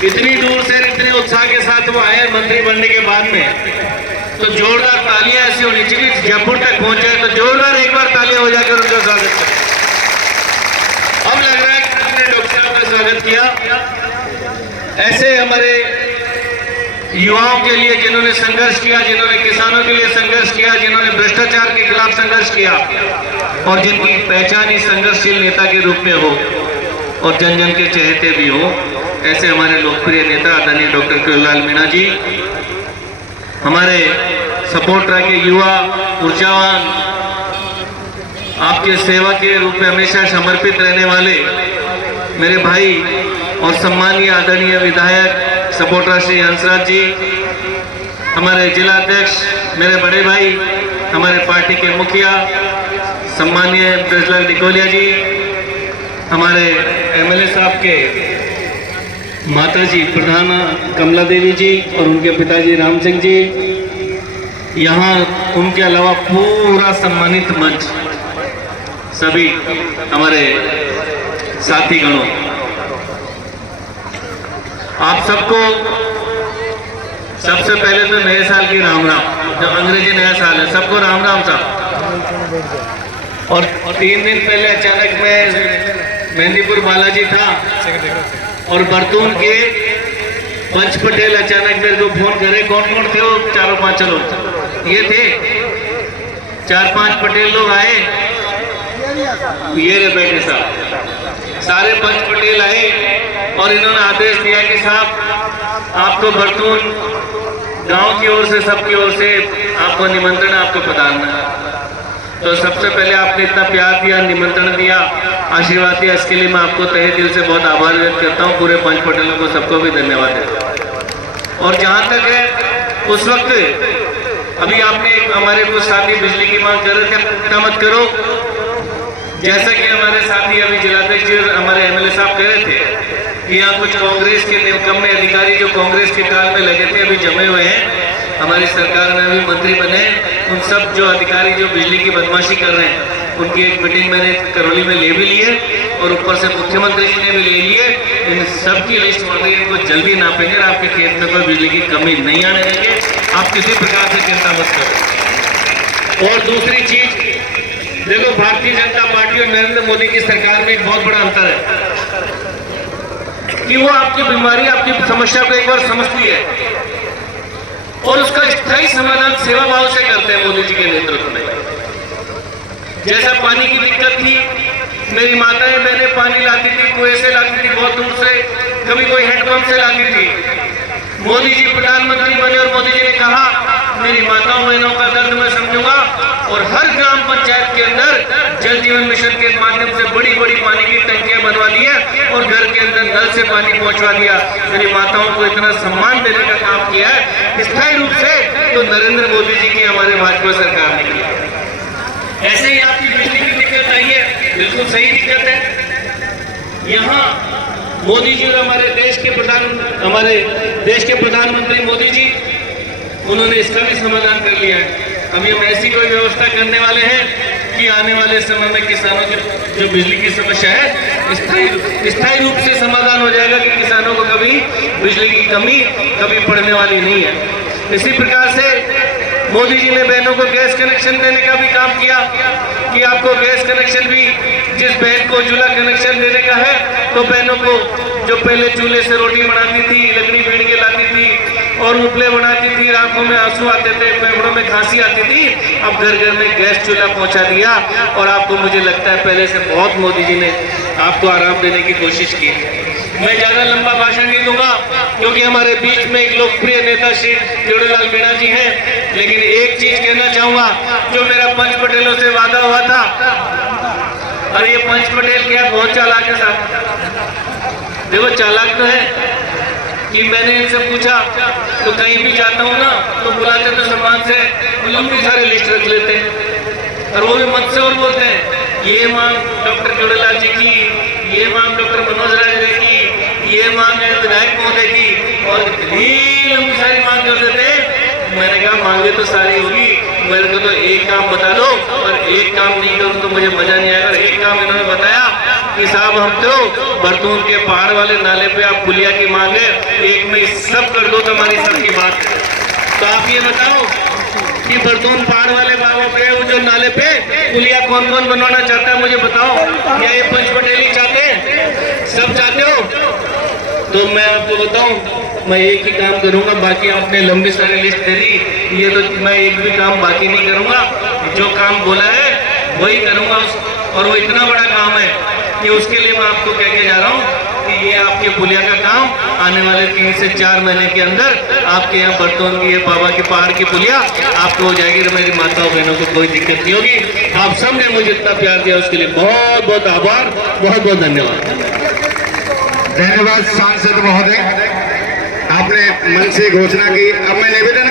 इतनी दूर से इतने उत्साह के साथ वो आए मंत्री बनने के बाद में, तो जोरदार तालियां ऐसी होनी चाहिए, जयपुर तक पहुंचे तो जोरदार एक बार तालियां हो जाकर उनका स्वागत करें। अब लग रहा है कि हमने डॉक्टर साहब का स्वागत किया। ऐसे हमारे युवाओं के लिए जिन्होंने संघर्ष किया, जिन्होंने किसानों के लिए संघर्ष किया, जिन्होंने भ्रष्टाचार के खिलाफ संघर्ष किया और जिनकी पहचान ही संघर्षशील नेता के रूप में हो और जन जन के चहेते भी हो, ऐसे हमारे लोकप्रिय नेता आदरणीय डॉक्टर किरोड़ीलाल मीणा जी, हमारे सपोर्टर के युवा ऊर्जावान, आपके सेवा के रूप में हमेशा समर्पित रहने वाले मेरे भाई और सम्मानीय आदरणीय विधायक सपोर्टर श्री हंसराज जी, हमारे जिला अध्यक्ष मेरे बड़े भाई, हमारे पार्टी के मुखिया सम्मानीय ब्रजलाल डिकोलिया जी, हमारे एमएलए साहब के माताजी प्रधान कमला देवी जी और उनके पिताजी राम सिंह जी, यहाँ उनके अलावा पूरा सम्मानित मंच, सभी हमारे साथीगणों, आप सबको सबसे पहले तो नए साल की राम राम। जो अंग्रेजी नया साल है, सबको राम राम साहब। और 3 दिन पहले अचानक मैं मेहंदीपुर बालाजी था और बरतून के पंच पटेल अचानक मेरे को फोन करे। कौन कौन थे वो? 4-5 लोग ये थे, 4-5 पटेल लोग आए, ये रे बैठे साहब, सारे पंच पटेल आए और इन्होंने आदेश दिया कि साहब आपको बरतून गांव की ओर से, सबकी ओर से आपको निमंत्रण, आपको पधारना। तो सबसे पहले आपने इतना प्यार दिया, निमंत्रण दिया, आशीर्वाद दिया, इसके लिए मैं आपको तहे दिल से बहुत आभार व्यक्त करता हूँ। पूरे पंच पटेलों को सबको भी धन्यवाद देता हूँ। और जहाँ तक है उस वक्त अभी आपने हमारे कुछ साथी बिजली की मांग कर रहे थे, चिंता मत करो, जैसा कि हमारे साथी अभी जिलाध्यक्ष जी हमारे एमएलए साहब कह रहे थे कि यहाँ कुछ कांग्रेस के निकम्मे अधिकारी जो कांग्रेस के काल में लगे थे अभी जमे हुए हैं, हमारी सरकार में अभी मंत्री बने, उन सब जो अधिकारी जो बिजली की बदमाशी कर रहे हैं उनकी एक मीटिंग मैंने करौली में ले भी ली है और ऊपर से मुख्यमंत्री जी ने भी ले ली है। इन सब की लिस्ट मंत्री इनको जल्दी नापेंगे और आपके खेत में कोई बिजली की कमी नहीं आने देंगे, आप किसी प्रकार से चिंता मत करो। और दूसरी चीज देखो, भारतीय जनता पार्टी और नरेंद्र मोदी की सरकार में एक बहुत बड़ा अंतर है कि वो आपकी बीमारी, आपकी समस्या को एक बार समझती है और उसका स्थायी समाधान सेवा भाव से करते हैं मोदी जी के नेतृत्व में। जैसा पानी की दिक्कत थी, मेरी माताएं बहनें पानी लाती थी, कुएं से लाती थी, बहुत दूर से, कभी कोई हैंडपंप से लाती थी। मोदी जी प्रधानमंत्री बने और मोदी जी ने कहा मेरी माताओं बहनों का दर्द मैं समझूंगा और हर ग्राम पंचायत के अंदर जल जीवन मिशन के माध्यम से बड़ी बड़ी पानी की टंकियां बनवा दी है और घर के अंदर नल से पानी पहुंचवा दिया। मेरी माताओं को इतना सम्मान देने का काम किया है स्थायी रूप से, तो नरेंद्र मोदी जी की, हमारे भाजपा सरकार ने किया। ऐसे ही आपकी बिजली की दिक्कत आई है, बिल्कुल सही दिक्कत है। यहाँ मोदी जी और हमारे देश के प्रधानमंत्री मोदी जी, उन्होंने इसका भी समाधान कर लिया है। अभी हम ऐसी कोई व्यवस्था करने वाले हैं कि आने वाले समय में किसानों की जो बिजली की समस्या है स्थायी रूप से समाधान हो जाएगा कि किसानों को कभी बिजली की कमी कभी पड़ने वाली नहीं है। इसी प्रकार से मोदी जी ने बहनों को गैस कनेक्शन देने का भी काम किया कि आपको गैस कनेक्शन भी, जिस बहन को चूल्हा कनेक्शन देने का है तो बहनों को जो पहले चूल्हे से रोटी बनाती थी, लकड़ी बीड़ के लाती थी और उपले बनाती थी, आंखों में आंसू आते थे, फेफड़ों में खांसी आती थी, अब घर घर में गैस चूल्हा पहुंचा दिया और आपको, मुझे लगता है पहले से बहुत मोदी जी ने आपको आराम देने की कोशिश की। मैं ज्यादा लंबा भाषण नहीं दूंगा क्योंकि हमारे बीच में एक लोकप्रिय नेता श्री किरोड़ीलाल मीणा जी हैं, लेकिन एक चीज कहना चाहूंगा, जो मेरा पंच पटेलों से वादा हुआ था, और ये पंच पटेल क्या बहुत चालाक है साहब, देखो चालाक तो है कि मैंने इनसे पूछा तो कहीं भी जाता हूँ ना तो बुलाते तो सम्मान से लंबी सारे लिस्ट रख लेते हैं और वो भी मत से और बोलते हैं ये मांग डॉक्टर किरोड़ीलाल जी की, ये मांग डॉक्टर मनोज राजरे की, ये मांग है विधायक महोदय की, और इतनी लंबी सारी मांग कर देते हैं। मैंने कहा मांगे तो सारी होगी, मेरे को तो एक काम बता दो और एक काम नहीं करूँ तो मुझे मजा नहीं आएगा। एक काम इन्होंने बताया कि साहब हम तो बरतून के पहाड़ वाले नाले पे आप पुलिया की मांग है, एक में सब कर दो तो हमारी सबकी बात है। तो आप ये बताओ कि बरतून पहाड़ वाले बाबा पे वो जो नाले पे पुलिया कौन कौन बनवाना चाहता है मुझे बताओ। या ये पंच पटेली चाहते हैं? सब चाहते हो? तो मैं आपको बताऊं, मैं एक ही काम करूंगा, बाकी आपने लंबी सारी लिस्ट दे दी, ये तो मैं एक भी काम बाकी नहीं करूंगा। जो काम बोला है वही करूंगा, और वो इतना बड़ा काम है कि उसके लिए मैं आपको कह के जा रहा हूँ कि ये आपके पुलिया का काम आने वाले 3 से 4 महीने के अंदर आपके यहाँ बरतौन की ये बाबा के पहाड़ की पुलिया आपको हो जाएगी। तो मेरी माताओं बहनों को कोई दिक्कत नहीं होगी। आप सब ने मुझे इतना प्यार दिया उसके लिए बहुत बहुत आभार, बहुत बहुत धन्यवाद। धन्यवाद सांसद महोदय, आपने मन से घोषणा की। अब मैं निवेदन